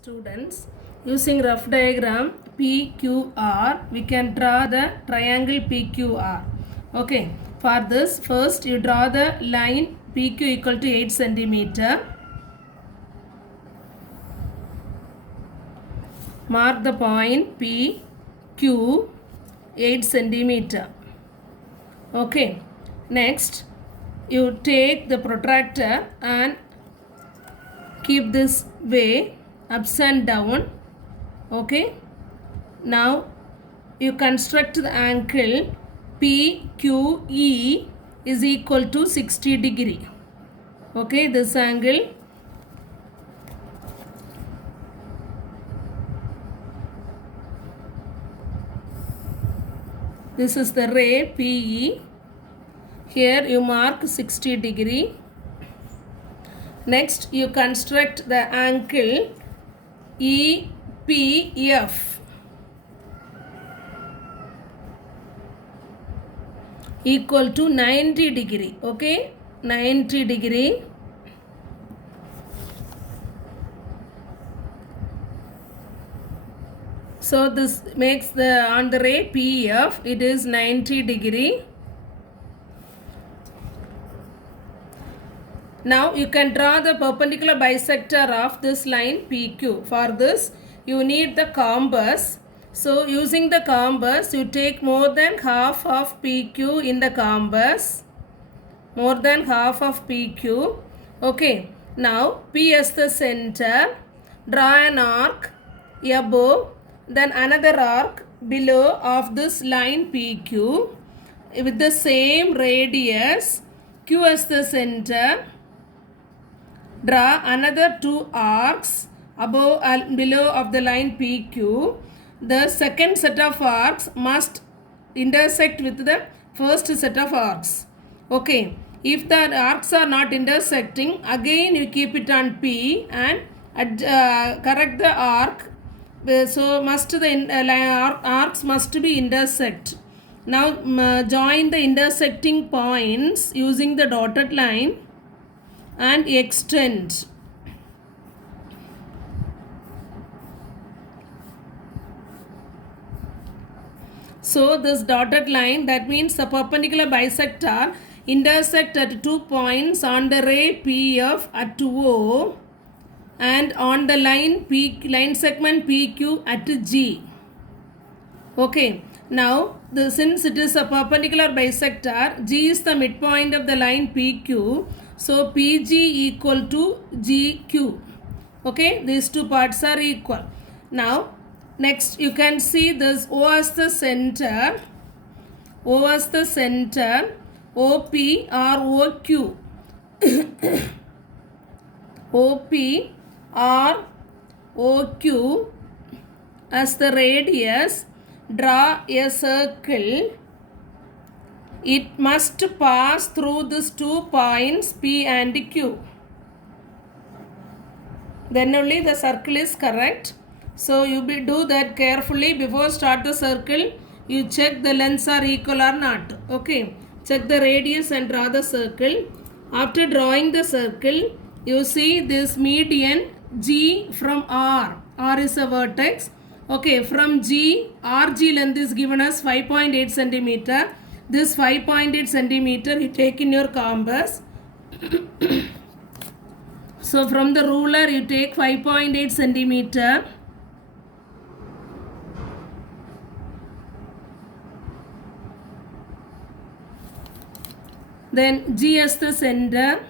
Students, using rough diagram PQR, we can draw the triangle PQR. Okay, for this, first you draw the line PQ equal to 8 centimeter. Mark the point PQ 8 centimeter. Okay, next you take the protractor and keep this way ups and down. Okay, now you construct the angle PQE is equal to 60 degree. Okay, this angle this is the ray PE. Here you mark 60 degree. Next you construct the angle EPF. Equal to 90 degree. Okay, 90 degree. So this makes the on the ray PF it is 90 degree. Now you can draw the perpendicular bisector of this line PQ. For this you need the compass. So using the compass you take more than half of PQ in the compass. More than half of PQ. Okay. Now P as the center. Draw an arc above, then another arc below of this line PQ with the same radius. Q as the center. Draw another two arcs above and below of the line PQ. The second set of arcs must intersect with the first set of arcs. Okay. If the arcs are not intersecting, again you keep it on P and correct the arc. So must the arcs must be intersect. Now join the intersecting points using the dotted line and extend. So this dotted line, that means the perpendicular bisector intersect at 2 points on the ray PF at O and on the line segment PQ at G. Okay. Now since it is a perpendicular bisector, G is the midpoint of the line PQ. So PG equal to GQ. Okay, these two parts are equal. Now next you can see this O as the center. O as the center. OP or OQ. OP or OQ as the radius. Draw a circle. It must pass through these 2 points P and Q. Then only the circle is correct. So you do that carefully before start the circle. You check the lengths are equal or not. Okay. Check the radius and draw the circle. After drawing the circle, you see this median G from R. R is a vertex. Okay. From G, RG length is given as 5.8 centimeter. This 5.8 centimeter you take in your compass. So from the ruler you take 5.8 centimeter. Then G as the center.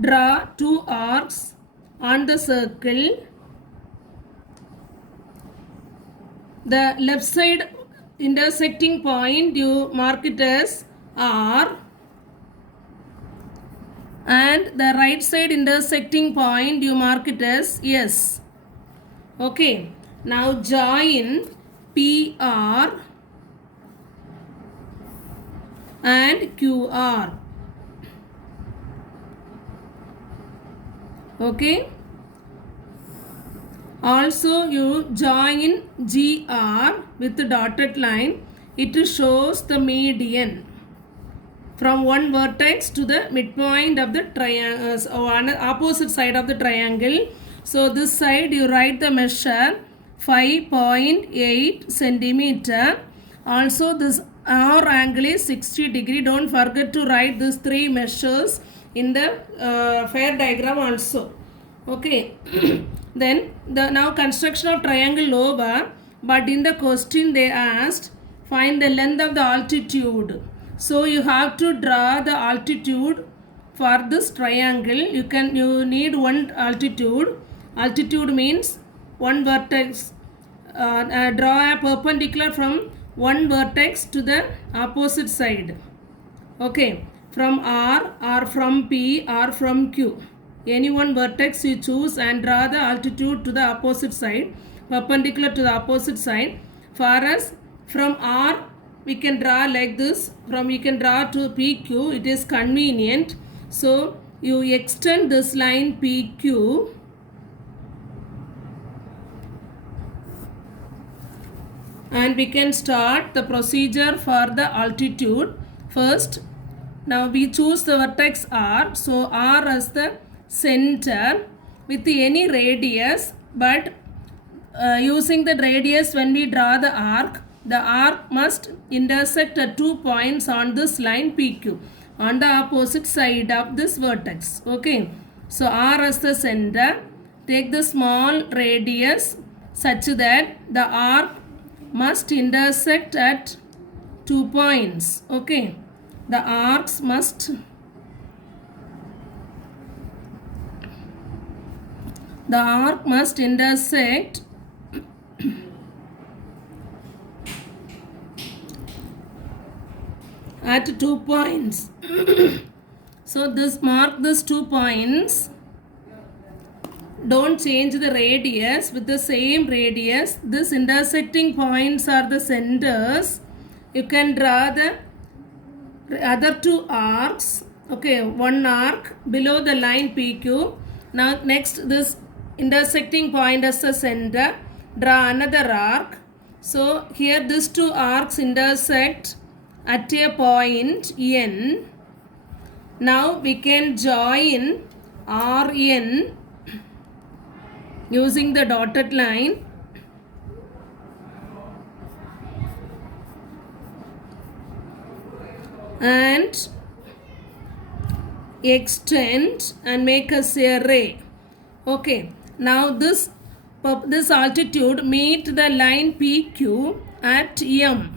Draw 2 arcs on the circle. The left side intersecting point you mark it as R and the right side intersecting point you mark it as S. Okay. Now join PR and QR. Okay. Also you join GR with the dotted line. It shows the median from one vertex to the midpoint of the triangle, opposite side of the triangle. So this side you write the measure 5.8 centimeter. Also this R angle is 60 degree. Don't forget to write these three measures in the fair diagram also. Okay. Then the now construction of triangle lower, but in the question they asked find the length of the altitude. So you have to draw the altitude for this triangle. You need one altitude. Altitude means one vertex. Draw a perpendicular from one vertex to the opposite side. Okay, from R or from P or from Q. Any one vertex you choose and draw the altitude to the opposite side, perpendicular to the opposite side. For us, from R we can draw like this. We can draw to PQ. It is convenient. So you extend this line PQ. And we can start the procedure for the altitude. First, now we choose the vertex R. So R as the center with any radius, but using the radius when we draw the arc must intersect at 2 points on this line PQ on the opposite side of this vertex. Okay, so R as the center, take the small radius such that the arc must intersect at 2 points. Okay, the arcs must intersect at 2 points. So mark this 2 points. Don't change the radius with the same radius. This intersecting points are the centers. You can draw the other two arcs. Okay, one arc below the line PQ. Now next this intersecting point as the center. Draw another arc. So here these two arcs intersect at a point N. Now we can join RN using the dotted line. And extend and make us a ray. Okay, now this altitude meet the line PQ at M.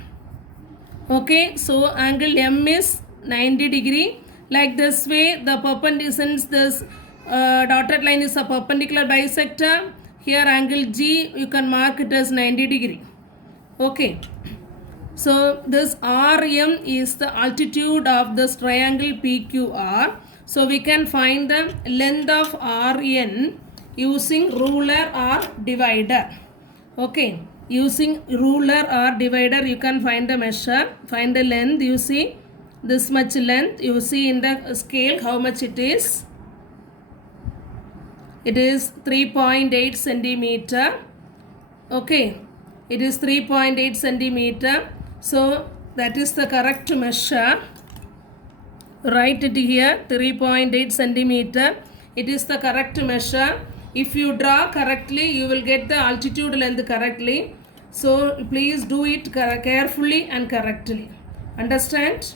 Okay, so angle M is 90 degree. Like this way, the perpendicular, since this dotted line is a perpendicular bisector, here angle G you can mark it as 90 degree. Okay, so this RM is the altitude of this triangle PQR. So we can find the length of RN using ruler or divider. Okay, using ruler or divider you can find the measure, find the length. You see this much length, you see in the scale how much it is. It is 3.8 centimeter. Okay, it is 3.8 centimeter. So that is the correct measure. Write it here, 3.8 centimeter. It is the correct measure. If you draw correctly, you will get the altitude length correctly. So please do it carefully and correctly. Understand?